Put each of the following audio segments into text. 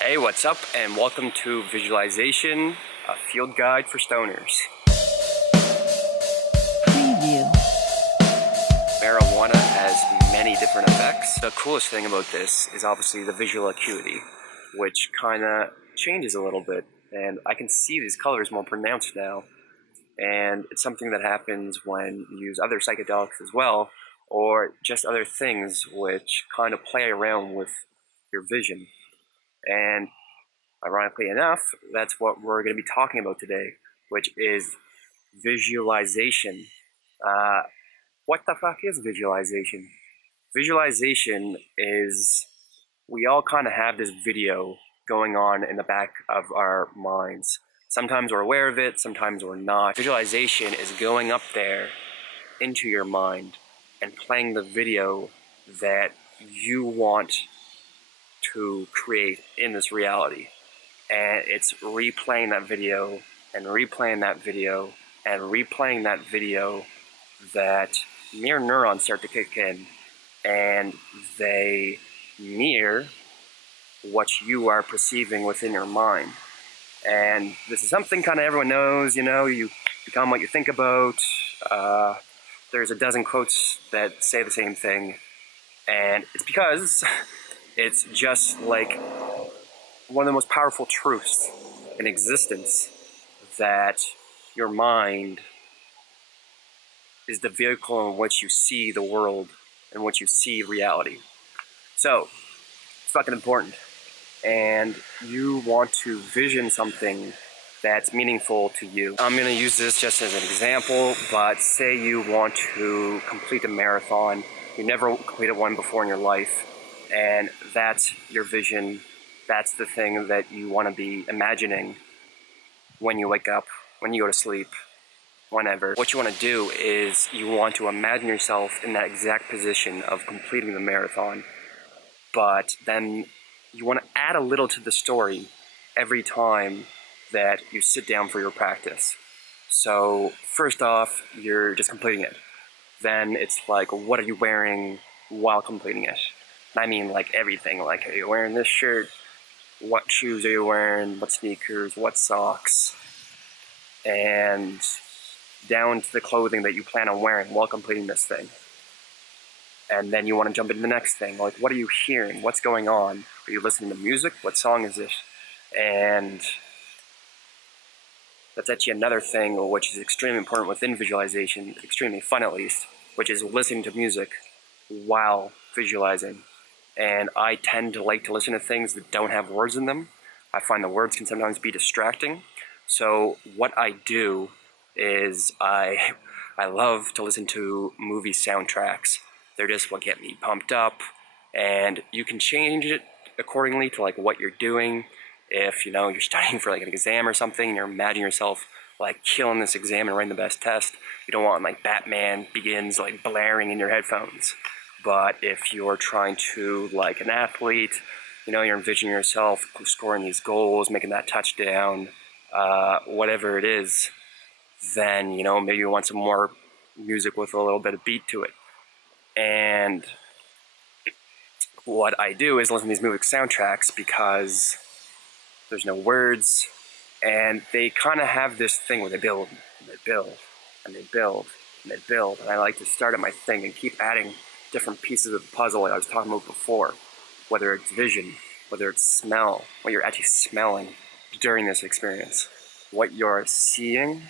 Hey, what's up, and welcome to Visualization, a field guide for stoners. Preview. Marijuana has many different effects. The coolest thing about this is obviously the visual acuity, which kind of changes a little bit, and I can see these colors more pronounced now, and it's something that happens when you use other psychedelics as well, or just other things which kind of play around with your vision. And ironically enough, that's what we're going to be talking about today, which is visualization. What the fuck is visualization? Visualization is, we all kind of have this video going on in the back of our minds. Sometimes we're aware of it, sometimes we're not. Visualization is going up there into your mind and playing the video that you want to create in this reality. And it's replaying that video and replaying that video and replaying that video that mirror neurons start to kick in, and they mirror what you are perceiving within your mind. And this is something kind of everyone knows, you become what you think about. There's a dozen quotes that say the same thing, and it's because it's just like one of the most powerful truths in existence, that your mind is the vehicle in which you see the world and which you see reality. So, it's fucking important. And you want to vision something that's meaningful to you. I'm going to use this just as an example, but say you want to complete a marathon. You never completed one before in your life, and that's your vision. That's the thing that you want to be imagining when you wake up, when you go to sleep, whenever. What you want to do is you want to imagine yourself in that exact position of completing the marathon, but then you want to add a little to the story every time that you sit down for your practice. So first off, you're just completing it. Then it's like, what are you wearing while completing it? I mean, like everything. Like, are you wearing this shirt? What shoes are you wearing? What sneakers? What socks? And down to the clothing that you plan on wearing while completing this thing. And then you want to jump into the next thing. Like, what are you hearing? What's going on? Are you listening to music? What song is it? And that's actually another thing which is extremely important within visualization, extremely fun at least, which is listening to music while visualizing. And I tend to like to listen to things that don't have words in them. I find the words can sometimes be distracting. So what I do is I love to listen to movie soundtracks. They're just what get me pumped up, and you can change it accordingly to like what you're doing. If you're studying for like an exam or something, and you're imagining yourself like killing this exam and writing the best test, you don't want like Batman Begins like blaring in your headphones. But if you're trying to, like an athlete, you're envisioning yourself scoring these goals, making that touchdown, whatever it is, then maybe you want some more music with a little bit of beat to it. And what I do is listen to these movie soundtracks because there's no words, and they kind of have this thing where they build and they build and they build and they build. And I like to start at my thing and keep adding different pieces of the puzzle like I was talking about before, whether it's vision, whether it's smell, what you're actually smelling during this experience, what you're seeing,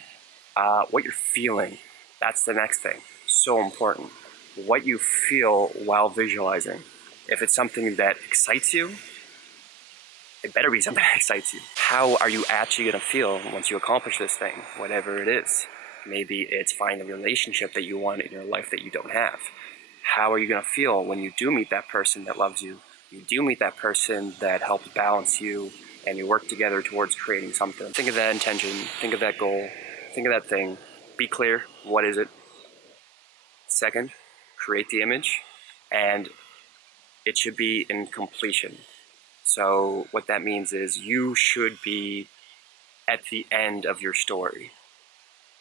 what you're feeling. That's the next thing. So important. What you feel while visualizing. If it's something that excites you, it better be something that excites you. How are you actually going to feel once you accomplish this thing, whatever it is? Maybe it's finding a relationship that you want in your life that you don't have. How are you going to feel when you do meet that person that loves you? You do meet that person that helps balance you, and you work together towards creating something. Think of that intention, think of that goal, think of that thing. Be clear, what is it? Second, create the image, and it should be in completion. So what that means is you should be at the end of your story.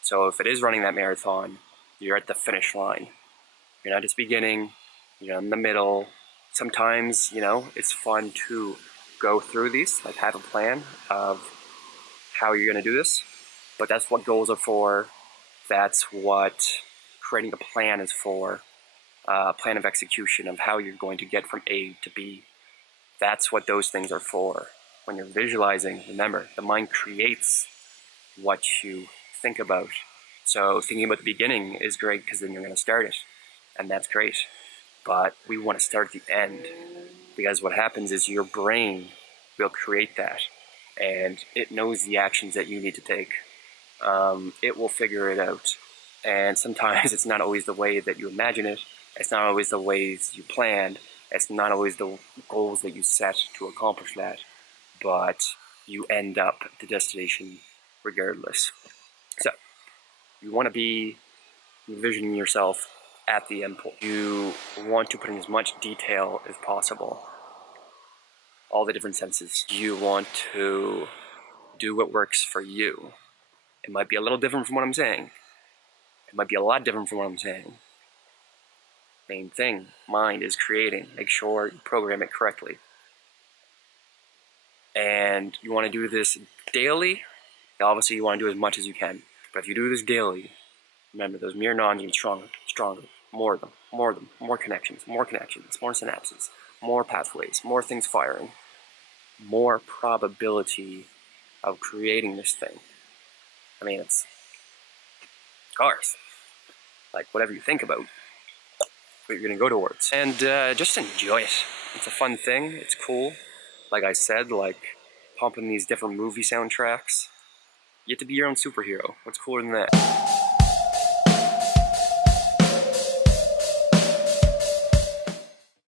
So if it is running that marathon, you're at the finish line. You're not just beginning, you're in the middle. Sometimes, it's fun to go through these, like have a plan of how you're going to do this. But that's what goals are for. That's what creating a plan is for. Plan of execution of how you're going to get from A to B. That's what those things are for. When you're visualizing, remember, the mind creates what you think about. So thinking about the beginning is great because then you're going to start it, and that's great. But we want to start at the end, because what happens is your brain will create that, and it knows the actions that you need to take. It will figure it out. And sometimes it's not always the way that you imagine it. It's not always the ways you planned. It's not always the goals that you set to accomplish that. But you end up at the destination regardless. So, you want to be envisioning yourself at the endpoint. You want to put in as much detail as possible. All the different senses. You want to do what works for you. It might be a little different from what I'm saying. It might be a lot different from what I'm saying. Main thing, mind is creating. Make sure you program it correctly. And you want to do this daily. Obviously, you want to do as much as you can. But if you do this daily, remember, those mirror neurons get stronger, stronger. More of them, more of them, more connections, more synapses, more pathways, more things firing, more probability of creating this thing. I mean, it's cars. Like, whatever you think about, what you're going to go towards. And just enjoy it. It's a fun thing. It's cool. Like I said, like pumping these different movie soundtracks. You get to be your own superhero. What's cooler than that?